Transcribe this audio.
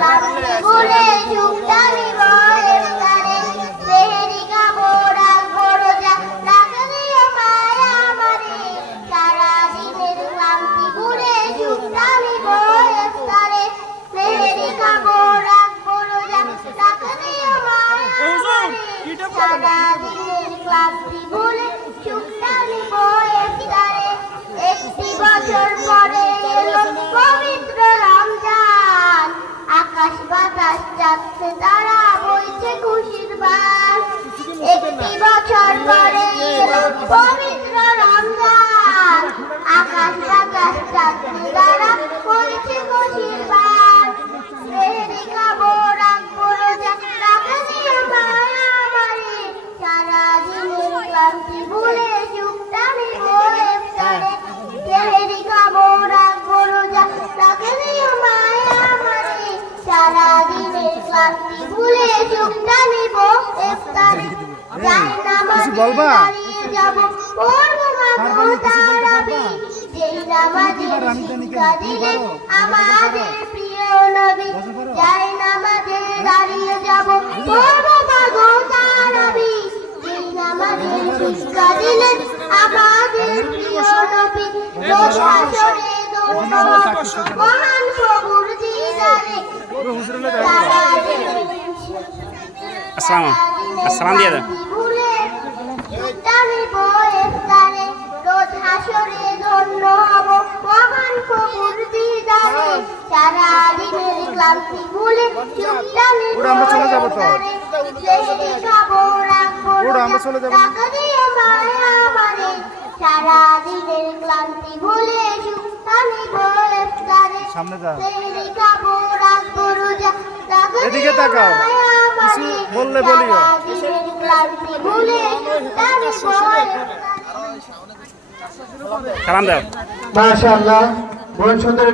ভুলে সুখটা নিব ইফতারে সেহরি খাবো রাখবো রোজা টাকা দিয়ে মায়া আমারে সারাদিনের ক্লান্তি ভুলে সুখটা নিব ইফতারে সেহরি খাবো রাখবো রোজা টাকা দিয়ে মায়া আমারে সারাদিনের ক্লান্তি ভুলে সুখটা নিব ইফতারে একটি বছর পরে এলো পবিত্র রমজান আকাশ বাতাস যাচ্ছে তারা বইছে খুশির বান একটি বছর পরে এলো পবিত্র রমজান আকাশ বাতাস যাচ্ছে তারা বইছে খুশির বান সেহরি খাবো রাখবো রোজা টাকা দিয়ে মায়া আমারে সারাদিনের ক্লান্তি ভুলে সুখটা নিব ইফতারে সেহরি খাবো রাখবো রোজা টাকা দিয়ে মায়া আমারে সারাদিনের ক্লান্তি ভুলে সুখটা নিব ইফতারে যাই নামাজে দাঁড়িয়ে যাবো পড়বো মাগো তারাবি যেই নামাজের শিক্ষা দিলেন আমাদের প্রিয় নবী যাই নামাজে দাঁড়িয়ে যাবো পড়বো মাগো তারাবি যেই নামাজের শিক্ষা দিলেন আমাদের প্রিয় নবী রোজ হাসরে ধন্য মহান প্রভুর দিদারে আসসালাম দিয়ে দাও ভুলে সুখটা নিব ইফতারে রোজ হাসরে ধন্য হব মহান প্রভুর দিদারে সারাদিনের ক্লান্তি ভুলে সুখটা নিব ইফতারে সেহরি খাবো রাখবো টাকা দিয়ে মায়া আমারে সারাদিনের ক্লান্তি ভুলে সুখটা নিব ইফতারে সেহরি খাবো রাখবো রোজা টাকা দিয়ে মায়া আমারে বললে বলিও সারাদিনের ক্লান্তি ভুলে সুখটা নিব সালাম দাও মাশাআল্লাহ বোন সুন্দর